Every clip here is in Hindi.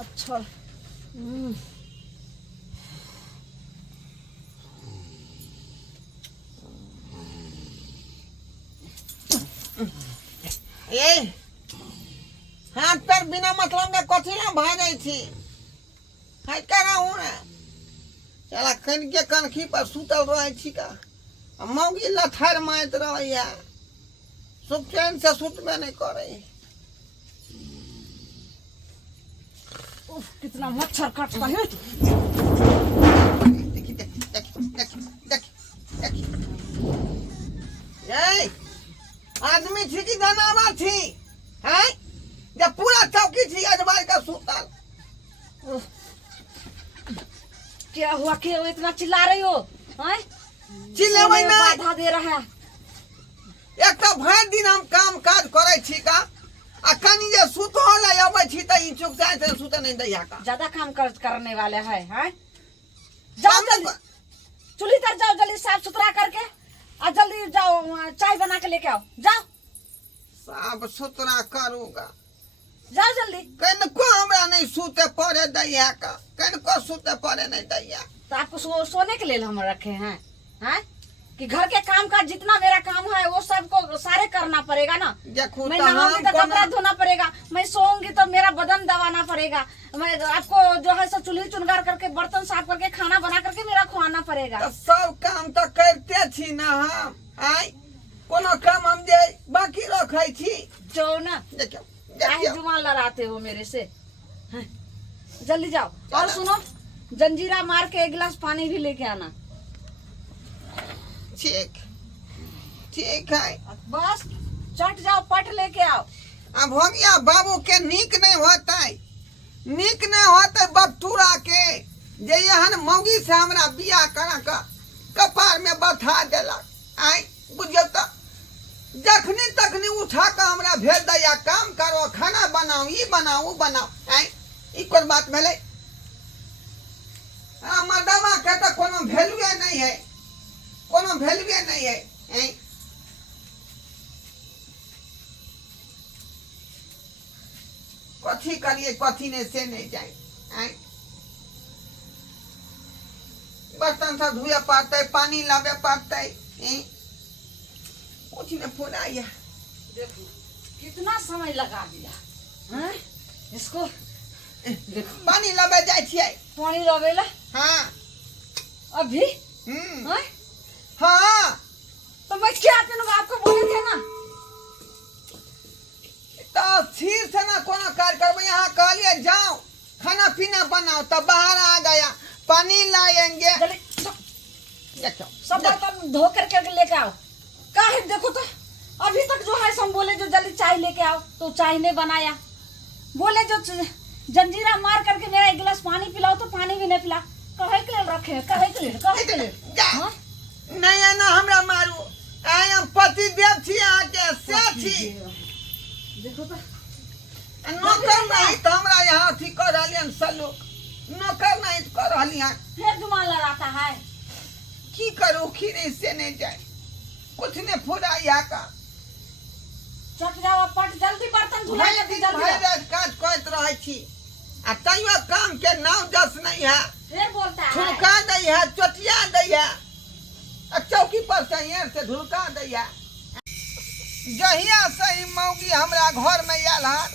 अच्छा ये हाथ पैर बिना मतलब में कथी ना भागे थी हाय करा हूँ ना चला कन के कनखी पर सुतल रहे थी का मौगी लथार मारत रहिया सुख चैन से सुतबे नहीं करे। उफ, कितना मच्छर काटता है। देखी देखी देखी देखी देखी देखी ये आदमी थी कि जनावर थी हैं जब पूरा चौकी थी अजबाई का सुतल। क्या हुआ कि वो इतना चिल्ला रही हो हैं? चिल्लावे ना बाधा दे रहा है। एक तो भर दिन हम काम काज करे छी का आ कनी जे सुत होला आबै छी त ई चुप जाए से सुत नहीं दैया का ज्यादा काम करने वाले हैं जाओ जल्दी चूल्ही तर जाओ जल्दी साफ सुथरा करके और जल्दी जाओ चाय बना के लेके आओ जाओ साफ सुथरा करूंगा जाओ जल्दी। कन को हमरा नहीं सुते पड़े दैया का कन को सुते पड़े नहीं दैया। तो आपको सोने के लिए हम रखे हैं कि घर के काम का जितना मेरा काम है वो सबको सारे करना पड़ेगा ना। मैं नहाऊंगी तो कपड़ा धोना पड़ेगा, मैं सोऊंगी तो मेरा बदन दबाना पड़ेगा, मैं आपको जो है सब चूल्ही चुनगार करके बर्तन साफ करके खाना बना करके मेरा खुआना पड़ेगा। तो सब काम तो करते छी ना हम आई कोनो काम हम जे बाकी रखे छी जो ना देखियो काहे जुबान लड़ाते हो मेरे से जल्दी जाओ। और सुनो जंजीरा मार के एक गिलास पानी भी लेके आना। ठीक ठीक है बस चट जाओ पट लेके आओ। अब हो गया बाबू के नीक नहीं होता बटूरा के जे यहन मौगी से हमरा बियाह करा का कपार में बथा देलक आई बुझियो तो जखनी तखनी उठा के हमरा भेज दिया काम करो खाना बनाओ ई बनाओ बनाओ आई ई कोन बात भेले। मर्दवा के तो कोनो वैल्यू नहीं है कोनो वैल्यू नहीं है आई कथी करिए कथी ने से नहीं जाए आई बर्तन से धुए पड़ते पानी लावे पड़ते कुछ ने फुलाया। देखो कितना समय लगा दिया हैं इसको। देखो पानी लावे जाए छिए पानी लावेला हाँ अभी हैं हाँ तो मैं क्या करूँगा आपको बोले थे ना तो फिर से ना कोनो कार्य करबो यहाँ कहलिए जाओ खाना पीना बनाओ तो बाहर आ गया पानी लाएंगे देखो सब बर्तन धो करके लेके आओ। काहे देखो तो अभी तक जो है हम बोले जो जल्दी चाय लेके आओ तो चाय नहीं बनाया, बोले जो जंजीरा मार करके मेरा एक गिलास पानी पिलाओ तो पानी भी नहीं पिला। कहे के लिए रखे कहे के लिए नहीं ना हमरा मारू आई हम पति देव छी यहाँ के से छी देखो तो नौकर नहीं तो हमरा यहाँ थी कर रहलियन सलो नौकर नहीं तो कर रहलियन फिर जुमान लड़ाता है की करू खीरे से नहीं जाए कुछ ने फुराया का चट जाओ पट जल्दी बर्तन धुला जल्दी काज करत रहे छी आ तैयो काम के नाम जस नहीं है फिर बोलता है झुलका दै है चटिया दै है चौकी पर से एर से झुलका दै है। जहिया से ही मौगी हमरा घर में आयल है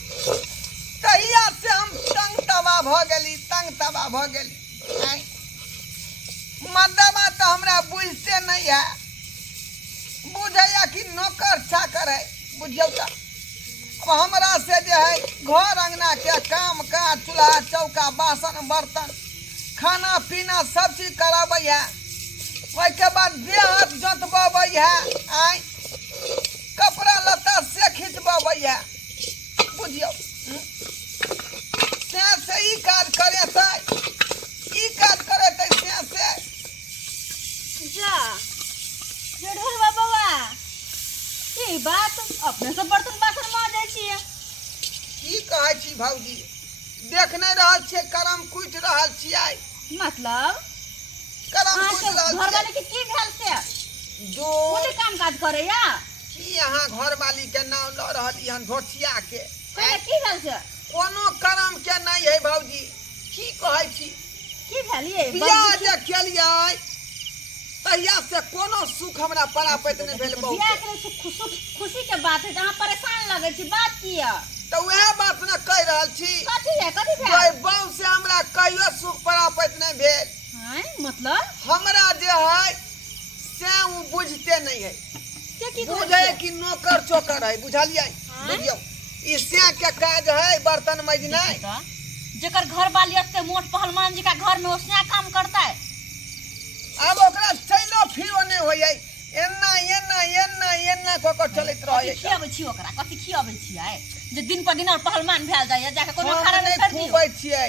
तहिया से हम तंग तबा भ गेली मर्दवा तो हमरा बुझते नहीं है बुझैया कि नौकर चाकर है बुझियो तो अब हमरा से जो है घर अंगना के काम काज चूल्हा चौका बासन बर्तन खाना पीना सब चीज कराबै है के बाद देह हाथ जोतबै है आई कपड़ा लत्ता से खींचबै है बुझियो से ई काज करे से जा जेठर बाबा ई बात अपने से बर्तन बासन मांजै छियै की कहै छी भौजी देख नहीं रहल छे करम कुट रहल छियै मतलब करम कुट रहल घर वाले के की भेल से जो कोन काम काज करे या की यहाँ घर वाली के नाम ल रहली हन ढोठिया के की भेल से कोनो करम के नहीं है भौजी की कहै छी की भेलिए बियाह जे केलियै तहिया से कोनो सुख हमरा परापैत नहीं भेल बहु बियाह के खुशी के बात है जहां परेशान लगे छी बात की है तो वह बात न कह रहल छी कथी कोई भेल बहु से हमरा कहियो सुख परापैत नहीं भेल हैं मतलब हमरा जे है से उ बुझते नहीं है की बुझे कि नौकर चोकर है बुझलियै बुझियो ई से के काज है बर्तन मजनाई जेकर घर वाली अत्ते मोट पहलवान जी का घर में ओसने काम करता है अब ओकरा चलो फिरो नहीं होय एन्ना एन्ना एन्ना एन्ना को चलत रहे खियाबै छी ओकरा कथि खियाबै छियै जे दिन पर दिन और पहलवान भेल जाय जाके कोनो हम खाना नहीं नहीं दियो खूबै छियै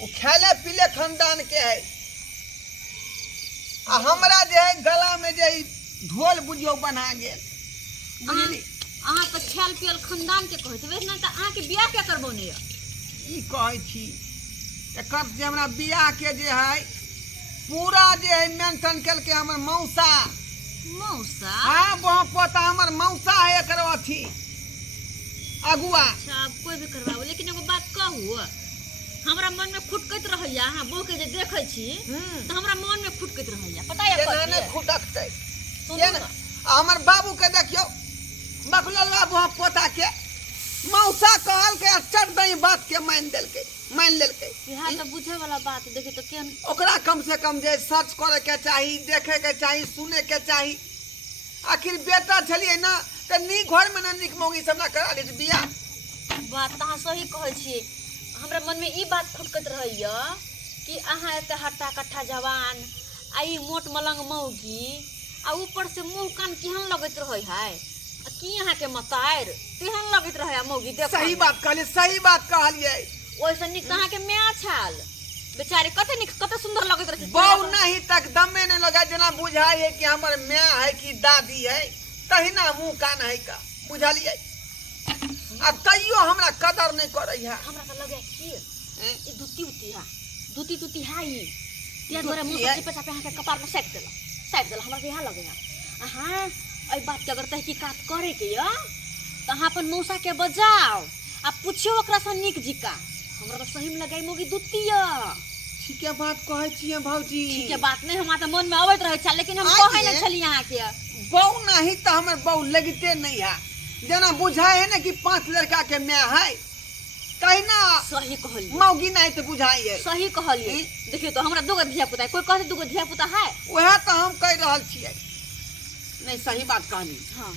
ओ खेले पीले खानदान के है आ हमरा जे है गला में जे ढोल बुझियो बना गेल बुझली अहाँ के खेल पियल खानदान के कहै छै ना त अहाँ के बियाह के करबो नै ई कहै छी एकर जे हमरा बियाह के जे है पूरा जे है मेंटेन केल के हमर मौसा हां वहां पोता हमर मौसा है एकर अथी अगुआ अच्छा अब कोई भी करवाओ लेकिन एगो बात कहू हमरा मन में खुटकैत रहैया हां बो के जे देखै छी त हमरा मन में खुटकैत रहैया पता है केना ने खुटकतै सुनू केना हमर बाबू के देखियो बकलल्ला वहां पोता के मौसा कहल के चढ़ दई बात के मान लेलकै इहा त बुझे वाला बात देखि त केन ओकरा कम से कम जे सर्च करे के चाही देखे के चाही सुने के चाही आखिर बेटा छलिए ना त नी घर में ना निक मौगी सबना करा दे बियाह बात अहाँ सही कहै छी हमरा मन में ई बात खुटकत रहैया कि अहाँ एते हट्टा कट्ठा जवान आ ई मोट मलंग मौगी आ ऊपर से मुंह कान केहन लगत रहै है की अहाँ के मतार तेहन लगत रहै मौगी देख सही बात कहलिए ओइसे निक अहाँ के माया छाल बेचारी कते निक कते सुंदर लगत रहै बहु नहीं तक दमे नहीं लगा जना बुझाई है कि हमर मां है कि दादी है तहिना मुंह कान है का बुझलिए आ तइयो हमरा कदर नहीं करे है हमरा त लगे कि ई दुती तुती है ई ते द्वारा मुंह से पे अहाँ के कपार में सेक देला हमरा के यहां लगे अहाँ ए बात के अगर तहकीकात करे के य त अहाँ अपन मौसा के बजाओ आ पूछियो ओकरा से निक जिका हमरा त सही में लगाई मोगी दुतिया ठीक है बात कहै छियै भौजी ठीक है बात नहीं हमरा त मन में आवत रहे छ लेकिन हम कहै न छली यहां के बहु नहीं त हमर बहु लगते नहीं है जना बुझाए है ना कि 5 लड़का के मां है कहना सही कहली मौगी नहीं तो बुझाई है सही कहली देखियो तो हमरा दुगो धिया पुता कोई कहते दुगो धिया पुता है वह तो हम कह रहल छियै नहीं सही बात कहनी हां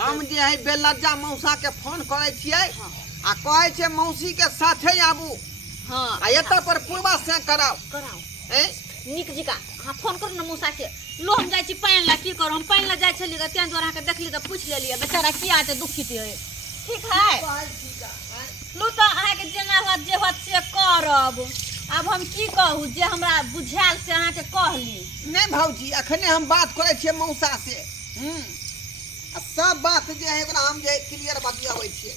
हम जे है बेलज्जा मौसा के फोन करे छियै आ कहै छै मौसी के साथे आबू हां आ एता पर पूर्वा से कराओ हैं निक जिका हां फोन करू न मौसा के लो हम जाय छी पाइन ला की करू हम पाइन ला जाय छली त त्यान द्वारा के देखली त पूछ लेलिए बेचारा की आते दुखित है ठीक है लो त अहाँ के जेना होत जे होत से करब अब हम की कहू जे हमरा बुझाल से अहाँ के कहली नहीं भौजी अखने हम बात करे छियै मौसा से आ सब बात जे है ओकरा हम जे क्लियर बतियाबै छियै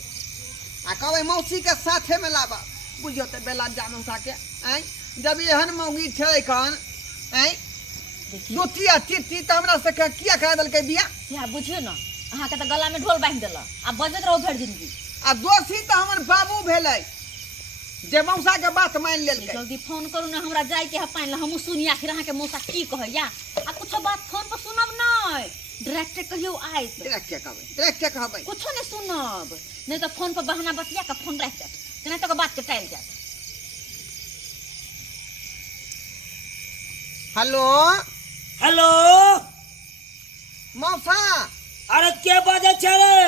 आ कहबै मौसी के साथे में लाबा बुझियो त बेला जा मौसा के हैं जब एहन मौगी छै कन हैं दुतिया तिती त हमरा से किया करा देलकै बिया या बुझियो न अहाँ के त गला में ढोल बांध देला आ बजत रहो भर जिंदगी आ दोषी त हमर बाबू भेलै जे मौसा के बात मान लेलकै जल्दी फोन करू न हमरा जाय के है पाइन ला हम सुनी आखिर अहाँ के मौसा की कहैया आ कुछ बात फोन पर सुनब नै डायरेक्ट कहियो आइ डायरेक्ट कहबै कुछ नहीं सुनब नहीं तो फोन पर बहाना बतिया के फोन रख दे केना तो बात के टाइल जात हेलो हेलो मौसा अरे के बजे छै रे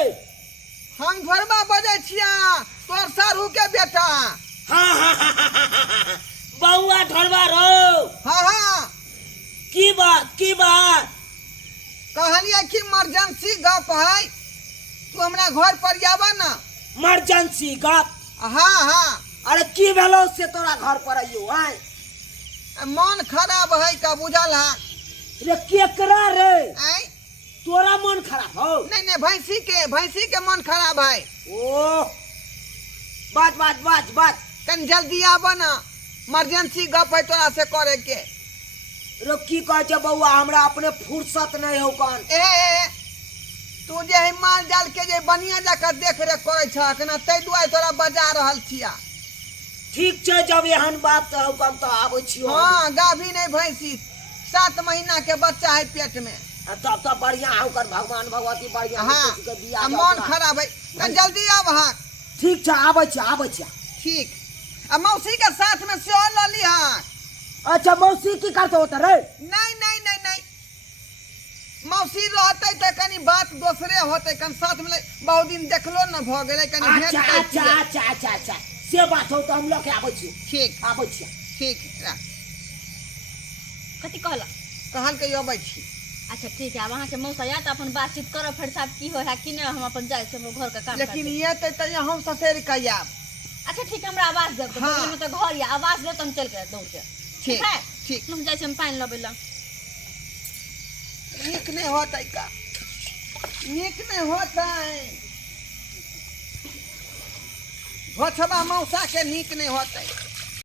हम घरबा बजे छिया तोर सारू के बेटा हाँ बउआ ढोलबा रो हाँ की बात कहलिए कि इमरजेंसी गप है तू हमरा घर पर आवा ना इमरजेंसी गप हाँ अरे की भेलो से तोरा घर पर आइयो आय मन खराब है का बुझल है रे केकरा रे आय तोरा मन खराब हो नहीं भैंसी के मन खराब है ओ बात कन जल्दी आवा ना इमरजेंसी गप है तोरा से करे के रो की कहे छै बउआ हमरा अपने फुर्सत नहीं हो कन ए तू जे है माल जाल के जे बनिया जाकर देख रेख करे छ अखना तै दुआरे तोरा बजा रहल छिया ठीक छै, जब एहन बात तो हम तो आबै छियो। हाँ गाभी नहीं भैंसी 7 महीना के बच्चा है पेट में। तब तो बढ़िया है ओकर भगवान भगवती बढ़िया हाँ के दिया आ जाओ मन ओकरा। खराब है तो जल्दी आब हाँ। ठीक छै, आबै छियै। ठीक आ मौसी के साथ में सेहो लऽ ली हाँ। अच्छा मौसी की करते होता रे? नहीं नहीं नहीं नहीं मौसी रहते तो कनी बात दूसरे होते कन साथ में बहुत दिन देखलो न भ गेले कनी भेंट अच्छा करतियै। अच्छा अच्छा अच्छा अच्छा से बात हो तो हम लोग के आबै छियै। ठीक आबै छियै। ठीक राख। कथी कहला? कहल के अबै छी। अच्छा ठीक है, अब वहाँ के मौसा या तो अपन बातचीत करो फिर साहब की हो है कि नहीं, हम अपन जाए से घर का काम लेकिन करते। ये तो हम ससुर के आब। अच्छा ठीक है, हमरा आवाज देब तो हाँ। बगल में तो घर या आवाज दे तो हम चल के दौड़ के। ठीक है ठीक हम जाए हम पानी लबे ला। नीक नहीं होता का नीक नहीं होता है घोछबा मौसा के नीक नहीं होता है।